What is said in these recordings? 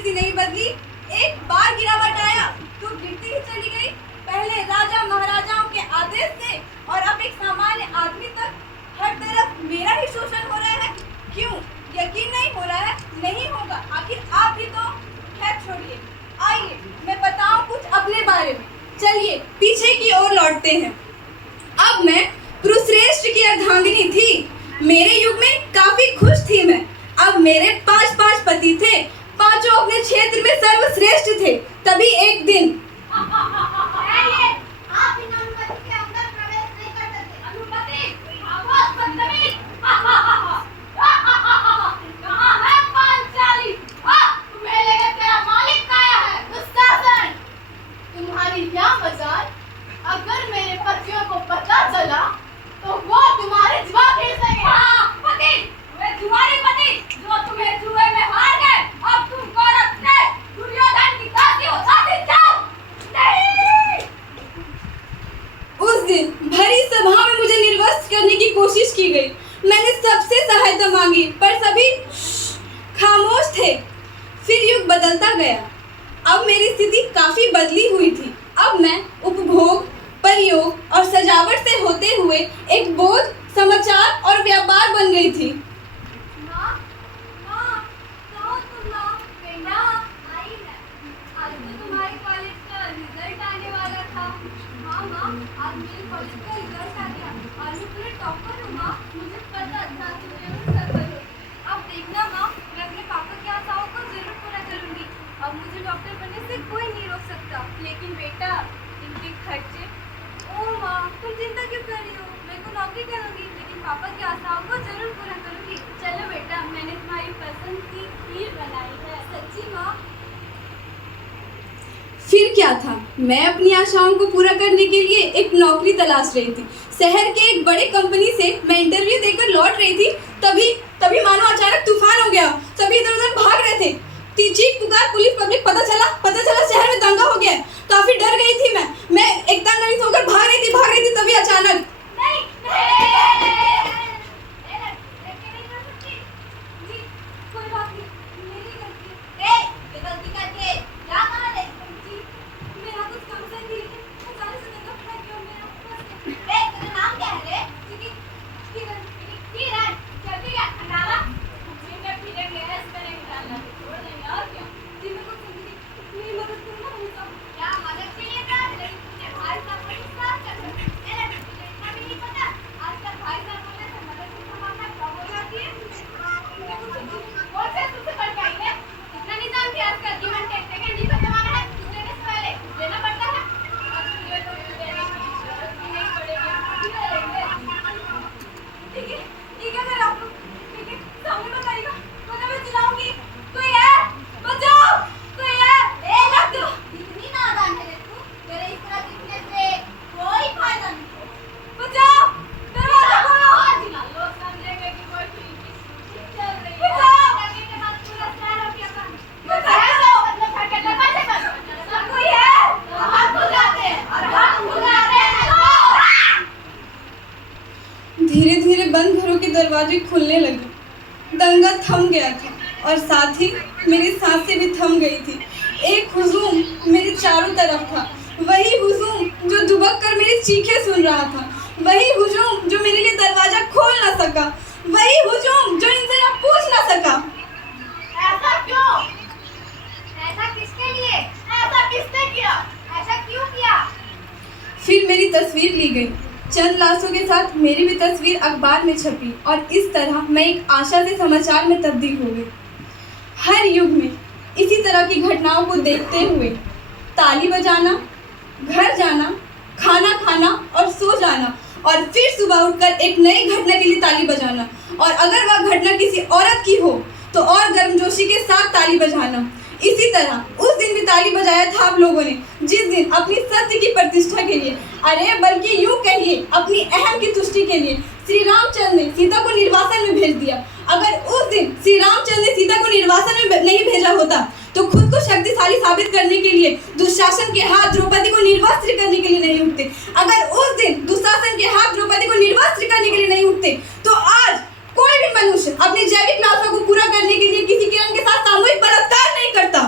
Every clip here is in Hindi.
स्थिति नहीं बदली। एक बार गिरावट आया तो गिरती ही चली गई। पहले राजा महाराजाओं के आदेश से और अब एक सामान्य आदमी तक हर तरफ मेरा ही शोषण हो रहा है। क्यों? यकीन नहीं हो रहा है? नहीं होगा। आखिर आप भी तो। खैर छोड़िए, आइए मैं बताऊं कुछ अपने बारे में। चलिए पीछे की ओर लौटते हैं। अब मैं पुरुश्रेष्ठ की अर्धांगिनी थी। मेरे युग में काफी खुश थी मैं। अब मेरे 5 पति थे, पांचों अपने क्षेत्र में सर्वश्रेष्ठ थे। तभी एक दिन आप इन अनुमति के अंदर प्रवेश नहीं कर सकते। अनुमति? आवाज बदतमीज! कहाँ है पांचाली? तुम्हें लगे तेरा मालिक काया है? दुशासन! तुम्हारी क्या मजाल? अगर मेरे पतियों को पता चला तो वो तुम्हारे जुआ खेल सके। पति, वे जुआरी पति जो तुम्हें जुए में हार गए। अब तुम कौरव थे, दुर्योधन की दासी हो। दासी जाओ। नहीं। उस दिन भरी सभा में मुझे निर्वस्त्र करने की कोशिश की गई। मैंने सबसे सहायता मांगी पर सभी खामोश थे। फिर युग बदलता गया। अब मेरी स्थिति काफी बदली हुई थी। अब मैं उपभोग, प्रयोग और सजावट से होते हुए एक बोझ, समाचार और व्यापार बन गई थी। माँ, कहो तुम माँ, बेटा आई है। आज तो तुम्हारे कॉलेज का रिजल्ट आने वाला था। हाँ माँ, आज मेरे कॉलेज का रिजल्ट आ गया और मैं पूरे टॉपर हूँ माँ। मुझे पता था कि मैं सफल हूँ। अब देखना माँ, मैं अपने पापा की आशाओं को जरूर पूरा करूँगी। अब मुझे डॉक्टर बनने से कोई नहीं रोक सकता। लेकिन बेटा, इनके खर्चे। ओह माँ, तुम चिंता क्यों कर रही हो? मैं तो नौकरी करूँगी, लेकिन पापा की आशाओं को जरूर पूरा करूँगी। चलो बेटा, मैंने तुम्हारी पसंद की खीर बनाई है। सच्ची माँ? फिर क्या था, मैं अपनी आशाओं को पूरा करने के लिए एक नौकरी तलाश रही थी। शहर के एक बड़े कंपनी से मैं इंटरव्यू देकर लौट रही थी। तभी मानो अचानक तूफान हो गया। सभी इधर उधर भाग रहे थे। चीख पुकार, पुलिस, पब्लिक, पता चला शहर में दंगा हो गया। काफी डर गई थी मैं एक दंगा होकर भाग रही थी तभी अचानक नहीं, कोई बात नहीं, मेरी गलती। ये गलती करके क्या कहा ले? मेरा कुछ काम से नहीं, अचानक से दंगा फट गया मेरा। तेरा नाम क्या है रे? किरण। चल ठीक है, अंडाला। जिनका फिर गैस करेंगे डालना छोड़ देंगे और क्या? जी मैं कुछ मेरी मदद करो ना मुझे। क्या मदद चाहिए था? तुमने भाई साहब को विश्वास कर सकते। इतना भी नहीं पता। आजकल भाई साहब बोलने से मदद की संभावना कम हो जाती है। कौन से तुझसे पढ़ के आई है? इतना नहीं जानती आजकल जीवन के सेकंड ही तो जमाना है। लेने से पहले देना पड़ता है। अब तुझे तो देने की जरूरत भी नहीं पड़ेगी। ठीक है मेरा आपको। ठीक है, सामने बताइएगा वरना मैं चिल्लाऊंगी। कोई है? बचाओ! कोई है? लग दो। इतनी नादान है रे तू। तेरे इस तरह दिखने से कोई फायदा नहीं। बचाओ! दरवाजा खोलो। लोग समझेंगे कि कोई फिल्म चल रही है। बचाओ! करने के बाद पूरा शहर हो गया बंद। बचाओ! मतलब फटके दरवाजे बंद। कोई है? हम खुद आते हैं और हम खुद आते हैं। धीरे धीरे बंद घरों के दरवाजे खुलने लगे। दंगा थम गया था और साथ ही मेरी सांसें भी थम गई थी। एक हुजूम मेरे चारों तरफ था। वही हुजूम जो दुबक कर मेरी चीखें सुन रहा था। वही हुजूम जो मेरे लिए दरवाजा खोल ना सका। वही हुजूम जो इनसे अब पूछ ना सका। ऐसा क्यों? ऐसा किसके लिए? ऐसा किसने किया? ऐसा क्यों किया? फिर मेरी तस्वीर ली गई। चंद लाशों के साथ मेरी भी तस्वीर अखबार में छपी और इस तरह मैं एक आशा से समाचार में तब्दील हो गई। हर युग में इसी तरह की घटनाओं को देखते हुए ताली बजाना, घर जाना, खाना खाना और सो जाना और फिर सुबह उठकर एक नई घटना के लिए ताली बजाना और अगर वह घटना किसी औरत की हो तो और गर्मजोशी के साथ ताली बजाना। इसी तरह उस दिन भी ताली बजाया था आप लोगों ने जिस दिन अपनी सत्य की प्रतिष्ठा के लिए, अरे बल्कि यूं कहिए अपनी अहम की तुष्टि के लिए श्री रामचंद्र ने सीता को निर्वासन में भेज दिया। अगर उस दिन श्री रामचंद्र ने सीता को निर्वासन में नहीं भेजा होता तो खुद को शक्तिशाली साबित करने के लिए दुशासन के हाथ द्रौपदी को निर्वस्त्र करने के लिए नहीं उठते। अगर उस दिन दुशासन के हाथ द्रौपदी को निर्वस्त्र करने के लिए नहीं उठते तो आज कोई भी मनुष्य अपनी जैविक लालसा को पूरा करने के लिए किसी किरण के साथ सामूहिक बलात्कार नहीं करता।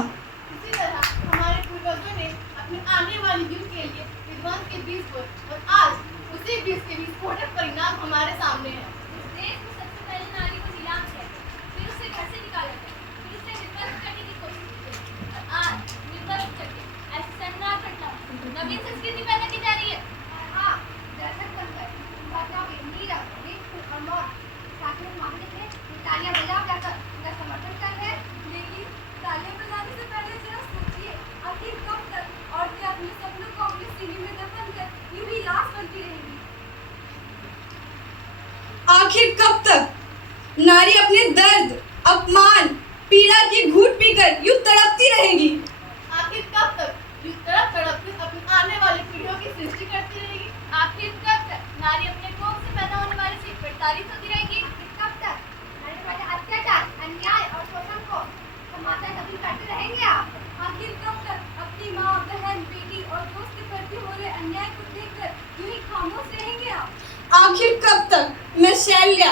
अपने दर्द, अपमान, पीड़ा की घूंट पीकर यूं तड़पती रहेगी। आखिर कब तक यूं तड़प तड़प कर अपनी आने वाली पीढ़ियों की सृष्टि करती रहेगी? आखिर कब तक नारी अपने कोख से पैदा होने वाले सिर पर तारीफ होती रहेगी? कब तक नारी वाले अत्याचार, अन्याय और शोषण को समाप्त कभी करते रहेंगे आप? आखिर कब तक अपनी माँ, बहन, बेटी और दोस्त के प्रति हो रहे अन्याय को देखकर यूं ही खामोश रहेंगे आप? आखिर कब तक मैं शैल्या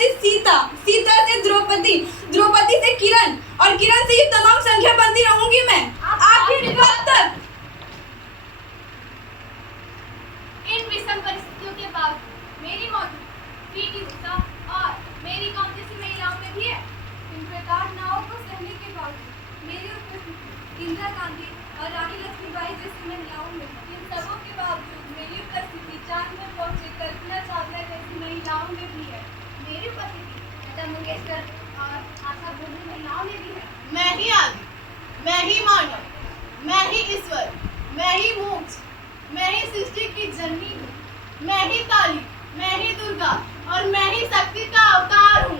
से सीता, सीता से द्रौपदी, द्रौपदी से किरण और किरण से ये तमाम संख्या बनती रहूंगी मैं? आखिर कब तक? इन विषम परिस्थितियों के बावजूद मेरी मौजूद पीटी उषा और मेरी कौन जैसी महिलाओं में भी है। इन प्रताड़नाओं को सहने के बावजूद मेरी उपस्थिति इंदिरा गांधी और रानी लक्ष्मीबाई जैसी महिलाओं में, इन सबों के बावजूद मेरी उपस्थिति चांद में पहुंचे कल्पना चावला जैसी महिलाओं में भी है। मेरी उपस्थिति लता मंगेशकर और आशा भोसले महिलाओं में भी है। मैं ही आदि, मैं ही मानव, मैं ही ईश्वर, मैं ही मोक्ष, मैं ही सृष्टि की जननी हूँ, मैं ही काली, मैं ही दुर्गा और मैं ही शक्ति का अवतार हूँ।